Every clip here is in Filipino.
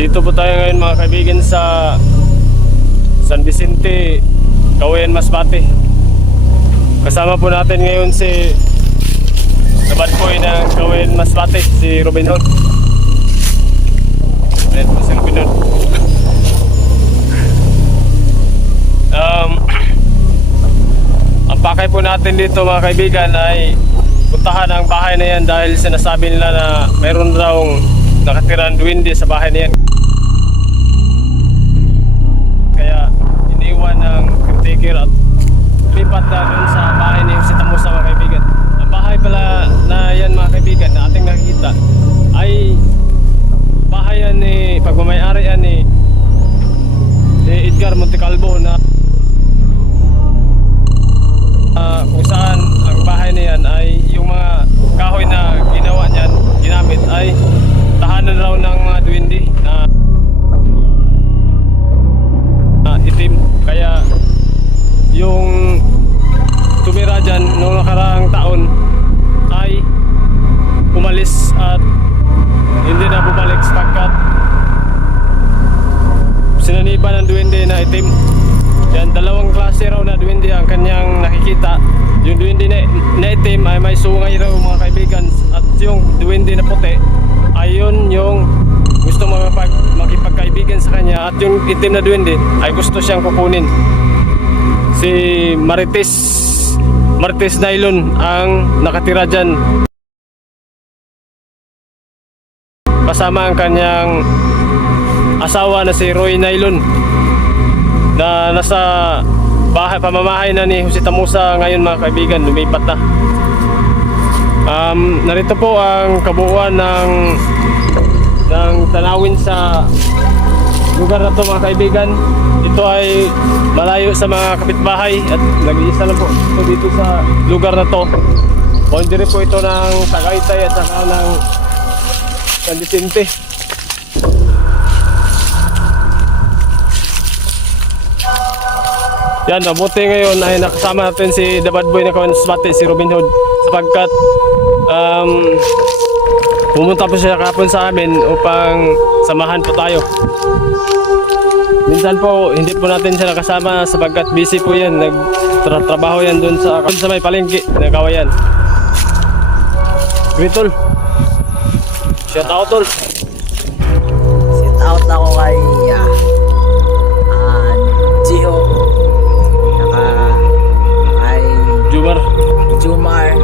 Dito po tayo ngayon mga kaibigan sa San Vicente, Cauayan, Masbate. Kasama po natin ngayon si Nabadboy ng Cauayan, Masbate, si Robin Hood. Ayan po si Robin Hood. Ang pakay po natin dito mga kaibigan ay puntahan ang bahay na yan dahil sinasabi nila na mayroon raw nakatirang duwende sa bahay na yan. Kaya iniwan ng caretaker at lipat na dun sa bahay ni Jose Tamusa mga kaibigan. Ang bahay pala na yan mga kaibigan na ating nakikita ay bahay yan ni pagmamayari yan ni Edgar Montecalvo na kung saan ang bahay na yan ay yung mga kahoy na ginawa niyan, ginamit ay tahanan raw ng mga duwende na itim. Kaya yung tumira dyan noong nakaraang taon ay umalis at hindi na bumalik sapagkat sinaniba ng duwende na itim. Yan, dalawang klase raw na duwende ang kanyang nakikita. Yung duwende na itim ay may sungay raw mga kaibigan, at yung duwende na puti ay yun yung gusto makipagkaibigan sa kanya, at yung itim na duwende ay gusto siyang kukunin. Si Marites Nailon ang nakatira dyan, kasama ang kanyang asawa na si Roy Nailon na nasa pamamahay na ni Jose Tamusa ngayon mga kaibigan. Lumipat na. Narito po ang kabuuan ng tanawin sa lugar na to mga kaibigan. Ito ay malayo sa mga kapitbahay at nag-iisa lang po ito dito sa lugar na to. Boundary po ito ng Tagaytay at saka ng San Vicente. Yan, mabuti ngayon ay nakasama natin si Nabadboy ng Cauayan, Masbate, si Robin Hood, sapagkat pumunta po siya kahapon sa amin upang samahan po tayo. Minsan po hindi po natin siya nakasama sapagkat busy po yan, nagtrabaho yan doon sa may palengke ng Cauayan. Gritol, shout out tol. Shout out ako kay Gio, kay Jumar,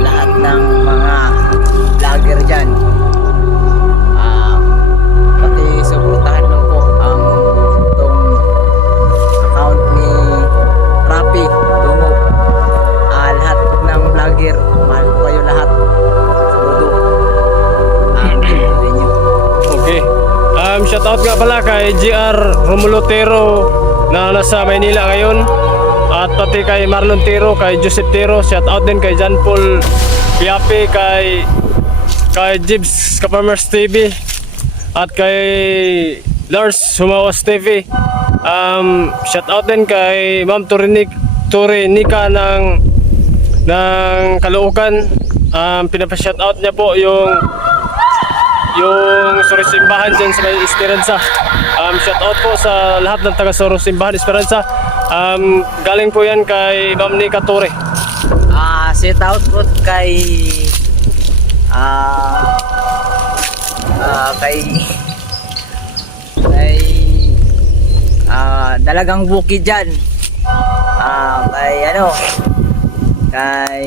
lahat ng mga vlogger dyan. Pati suportahan lang po ang itong account ni Rapi Dumog. Lahat ng vlogger, mahal ko kayo lahat. Saludo. Okay. Shoutout nga pala kay GR Romulo Tero na nasa Maynila ngayon, at pati kay Marlon Tero, kay Joseph Tero. Shoutout din kay John Paul Piape, kay Jibs Kaparmers TV, at kay Lars Humawas TV. Shoutout din kay Ma'am Turenica ng Caloocan. Pinapa-shoutout niya po yung Sorosimbahan dyan sa may Esperanza. Shoutout po sa lahat ng taga Sorosimbahan Esperanza. Galing po yan kay Ma'am Nika Torre. Shoutout po kay Dalagang Buki dyan. Kay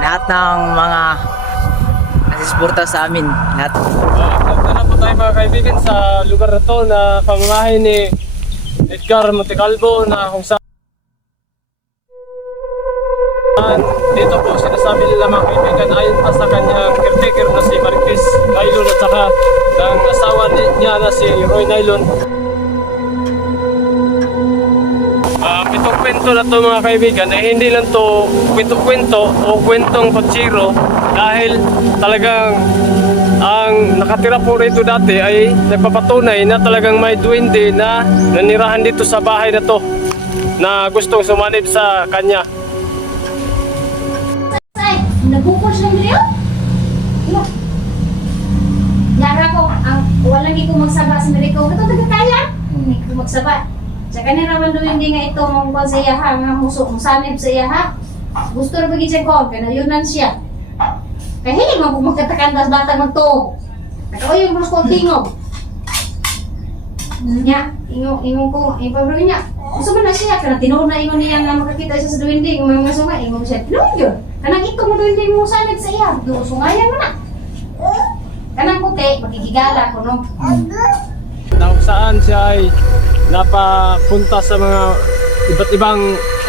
lahat ng mga nasusuporta sa amin. Lahat. Punta na po tayo mga kaibigan sa lugar na to na pamamahay ni Edgar Montecalvo, na kung saan dito po sinasabi nila mga kaibigan ayon pa sa kanyang caretaker na si Marites Nailon at saka ng asawa niya na si Roy Nailon. Itong kwento na to mga kaibigan ay hindi lang to kwento-kwento o kwentong patsiro, dahil talagang ang nakatira po rito dati ay nagpapatunay na talagang may duwende na nanirahan dito sa bahay na to na gustong sumanib sa kanya. Nabukol siya nila? Wala. Yara ko, ang walang ko magsaba sa Meriko. Ito taga kaya. Hindi ko magsaba. Sa kanila naman doon hindi nga ito mong sa iya ha, nga muso, mong sanib sa iya ha. Gusto na bagi siya ko, kanayunan siya. Kaya hindi mo magkatakan das batang magtuog. Ako yung mas kong tingog. Nya, ingon ko, ipabro niya. Gusto mo na siya, kana tinuod na ingon niya na makakita siya sa duwindi, kung may mga sunga, ingon siya, tinuod yun. Kanang ito mo duwindi mo sanib sa iya, doon sungayan mo na. Kanang puti, magkikigala ko no. Na kung saan siya ay napapunta sa mga iba't ibang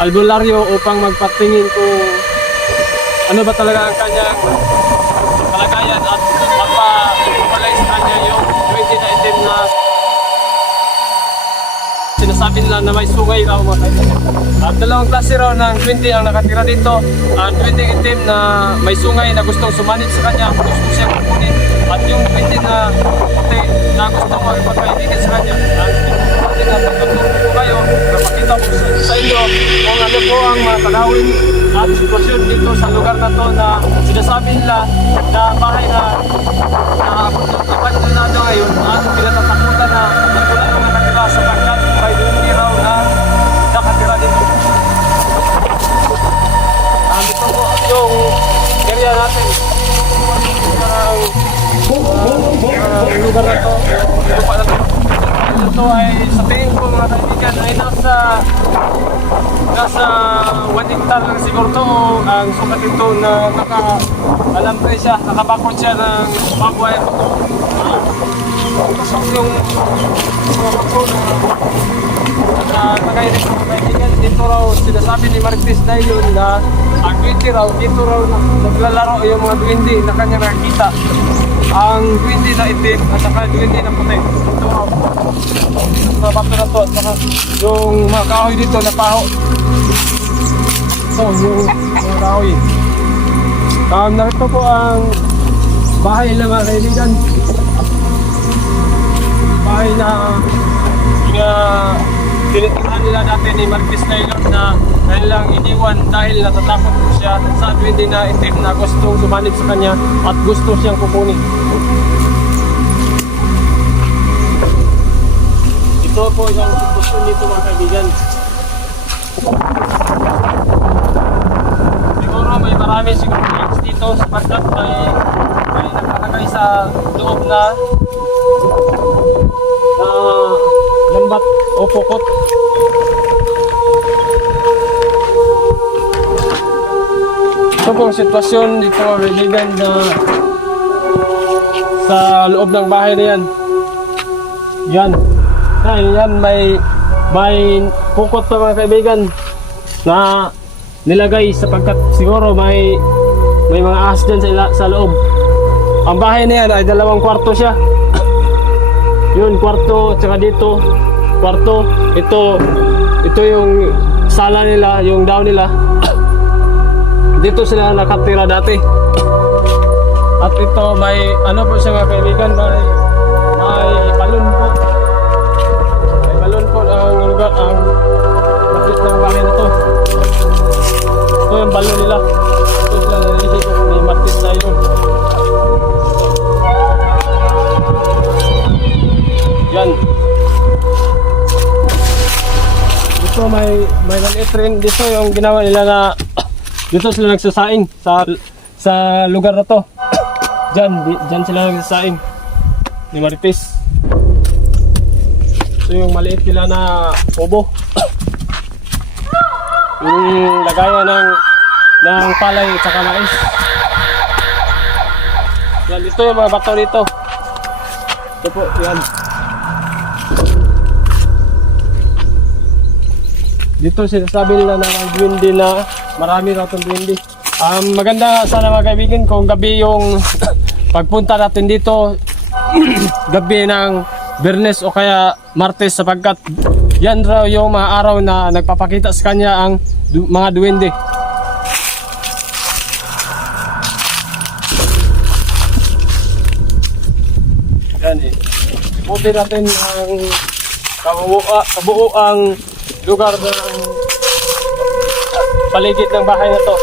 albularyo upang magpatingin kung ano ba talaga ang kanyang kalagayan at mapa-visualize kanya yung 20 na itim na sinasabi nila na may sungay raw mga kaibigan. At dalawang klase raw ng 20 ang nakatira dito. Ang 20 itim na may sungay na gustong sumanib sa kanya, gusto siyang kukunin. At yung 20 na puti na gustong magpagkaibigan sa kanya. At hindi na pagkaturo po kayo, napakita ko sa inyo kung ano po ang mga tanawin at sitwasyon dito sa lugar na to na sinasabi nila na bahay na abandonado ngayon at pinatatakutan na dito na yung nakatira sapagkat may dundi raw na nakatira dito. Dito po yung area natin. Ang lugar na to, lupa na to. Ito ay sa tingin ko mga kaibigan ay nasa 1 hectare lang siguro to. Ang sukat ito na nakalampay siya, nakabakod siya ng baboy. Pasok yung mga bakod na tagay rin mga kaibigan. Dito raw sinasabi ni Martes na yun na ang 20 raw, dito raw naglalaro yung mga duwindi na kanya nakikita. Ang duwindi na itim at saka duwindi na puti. Ito raw. Sa bato na to at saka yung mga kahoy dito na paho. Ito yung mga kahoy. Narito po ang bahay na mga kaibigan. Bahay na tinitirahan nila dati ni Marquis Taylor na kanilang iniwan dahil natatakot po siya sa duwende na itim na gustong sumanib sa kanya at gusto siyang kukunin. Ito po yung sitwasyon dito mga kaibigan. Siguro may marami siguro clients dito sapagkat may nakalagay sa loob na lambat o pukot. Ito pong sitwasyon dito mga kaibigan na sa loob ng bahay na yan. Yan may pukot pa mga kaibigan na nilagay sapagkat siguro may mga ahas dyan sa loob. Ang bahay na yan ay 2 kwarto siya. Yun, kwarto, tsaka dito, kwarto. Ito yung sala nila, yung down nila. Dito sila nakatira dati. At ito, may ano po siya mga kaibigan, may balon po. May balon po ang lugar, ang lapit ng bahay na to. Ito yung balon nila. Ito sila naliligo ni Marquis Taylor. Yan. Dito may maliit rin. Dito yung ginawa nila na dito sila nagsasaing sa lugar na to. Diyan sila nagsasaing ni Maripis. So yung maliit nila na kubo. Yung lagayan ng palay at saka mais. Yan, ito yung mga bato dito. Ito po, yan. Dito sinasabi nila na ang duwende na marami raw itong duwende. Maganda sana mga kaibigan kung gabi yung pagpunta natin dito gabi ng Biyernes o kaya Martes sapagkat yan raw yung mga araw na nagpapakita sa kanya ang mga duwende. Yan eh. Iputin natin ang kabuuang lugar ng paligid ng bahay na to.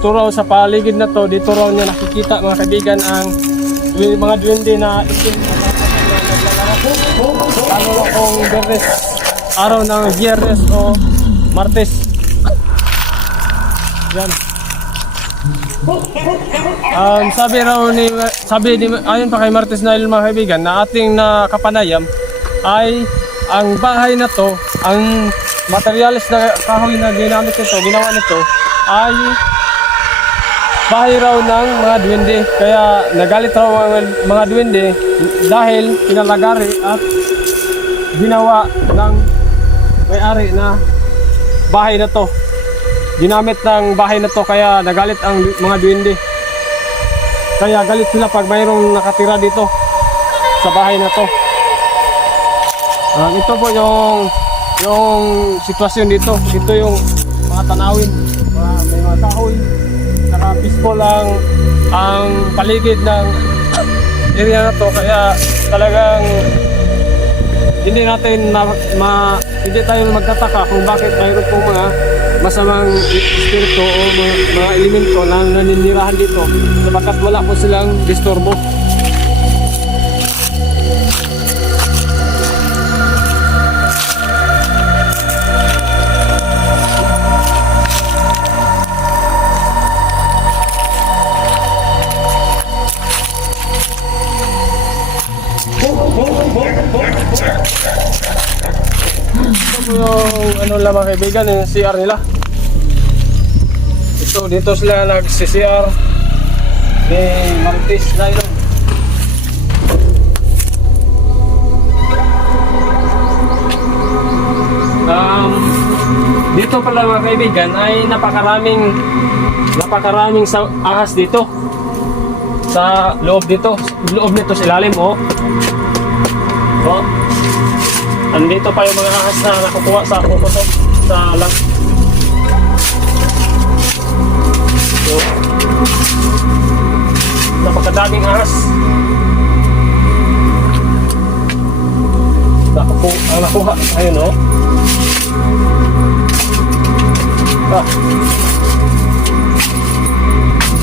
dito raw sa paligid na to, dito raw niya nakikita mga kaibigan ang mga duwende na itim na naglalaro. Ano kung Biyernes, araw ng Biyernes o Martes. Yan. Ayon pa kay Martes na mga kaibigan na ating nakapanayam ay ang bahay na to, ang materials na kahoy na ginamit nito, ginawa nito ay bahay raw ng mga duwende. Kaya nagalit raw ang mga duwende dahil pinalagari at ginawa ng may-ari na bahay na to. Ginamit ng bahay na to kaya nagalit ang mga duwende. Kaya galit sila pag mayroong nakatira dito sa bahay na to. Ito po yung sitwasyon dito. Ito yung mga tanawin. May mga kahoy. Saka peaceful ang paligid ng area na to. Kaya talagang hindi tayo magtataka kung bakit mayroon pong mga masamang espiritu o mga elemento na naninirahan dito sapagkat wala po silang disturbo. Ito yung ano lang mga kaibigan, yung CR nila. Ito, dito sila nag-CR ni Martes Nylon. Dito pala mga kaibigan ay napakaraming ahas dito sa loob nito sa ilalim andito pa yung mga ahas na nakukuha sa kukutok sa lang. So, napakadaming ahas. Ang nakuha, ayun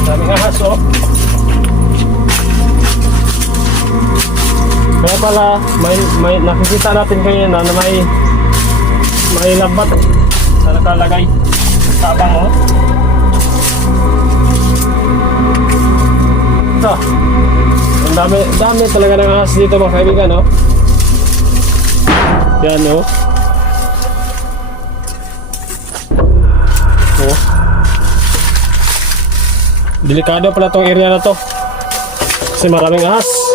daming ahas Kaya pala may nakikita natin kanina na may lambat na nakalagay sa abang Ito. Ang dami talaga ng ahas dito mga kaibigan Yan Delikado pala tong area na to kasi maraming ahas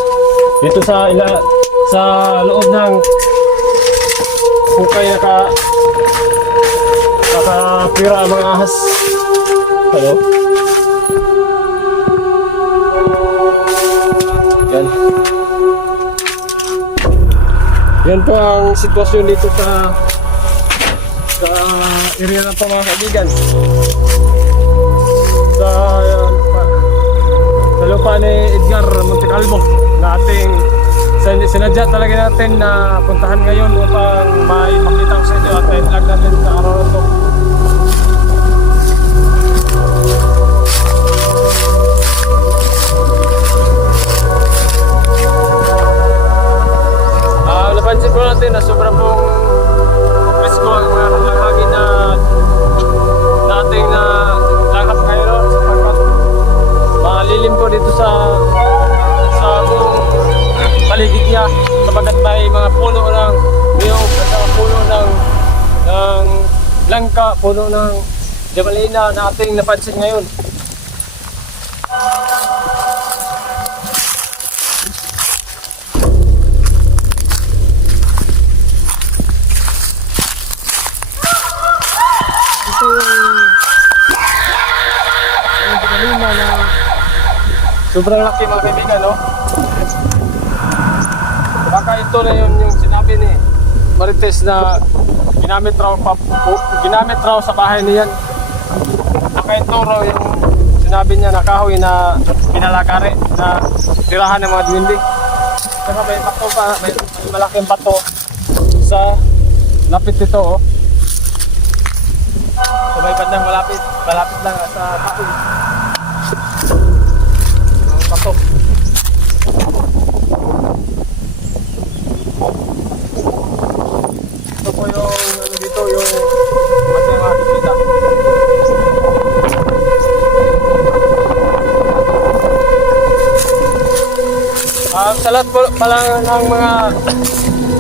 dito sa loob ng hukay nakapira ang mga ahas. Yan po ang sitwasyon dito sa area na to mga kaibigan. Sa lupa ni Edgar Montecalvo na ating sinadya talaga natin na puntahan ngayon upang maipakita ko sa inyo at i-vlog natin sa araw na to. Napansin po natin na sobrang pong presko ang mga hangin na ating lakap ngayon sapagkat malilim po dito sa paligid niya sapagkat may mga puno ng niyog at mga puno ng langka, puno ng jamalina na ating napansin ngayon. Ito yung jamalina na sobrang laki mga kaibigan Baka ito na yung sinabi ni Martes na ginamit raw sa bahay niyan. Baka ito raw yung sinabi niya na kahoy na pinalagari na tirahan ng mga duwende. Saka may bato pa, may malaking bato sa lapit nito Sa may bandang malapit lang sa baon. Ang patok. Ito po yung ano dito, yung ating makikita. Sa lahat po pala ng mga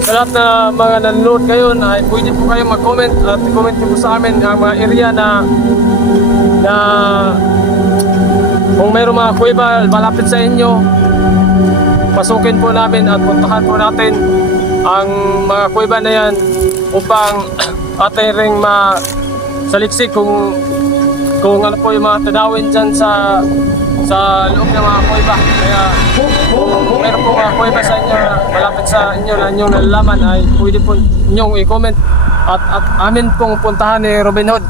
sa lahat na mga nanonood ngayon ay pwede po kayo mag-comment at i-comment niyo po sa amin ang mga area na kung mayroong mga kuweba malapit sa inyo, pasukin po namin at puntahan po natin ang mga kuweba na yan upang ating ring masaliksik kung ano po yung mga tanawin dyan sa loob ng mga kuweba. Kaya kung meron po mga kuweba sa inyo malapit sa inyo na inyong nalalaman ay pwede po inyong i-comment at amin pong puntahan ni Robin Hood.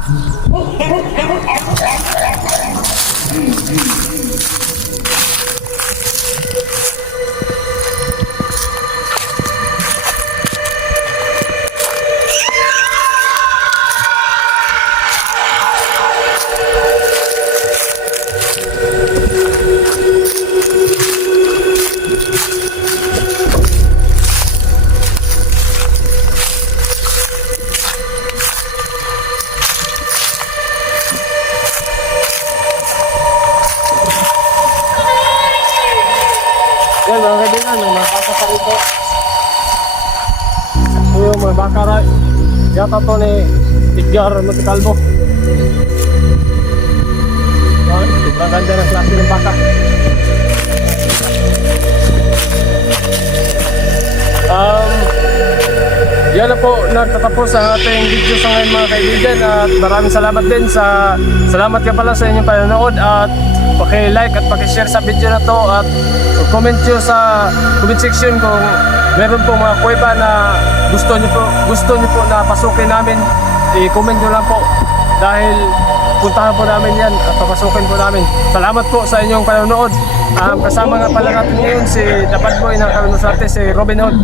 Yan mga kaibigan, may mga baka pa rito. Ito yung mga baka rin. Yata to ni Edgar Monticalvo. Yan, sobrang ganda ng klase ng baka. Yan na po, nagtatapos ang ating video sa ngayon mga kaibigan at maraming salamat din salamat ka pala sa inyong panonood at paki-like at paki-share sa video na to at comment nyo sa comment section kung meron po mga kuweba na gusto nyo po na pasukin namin, i-comment nyo lang po dahil puntahan po namin yan at papasukin po namin. Salamat po sa inyong panonood. Kasama nga pala natin ngayon si Dapat Boy ng Kalunos Arte, si Robin Hood.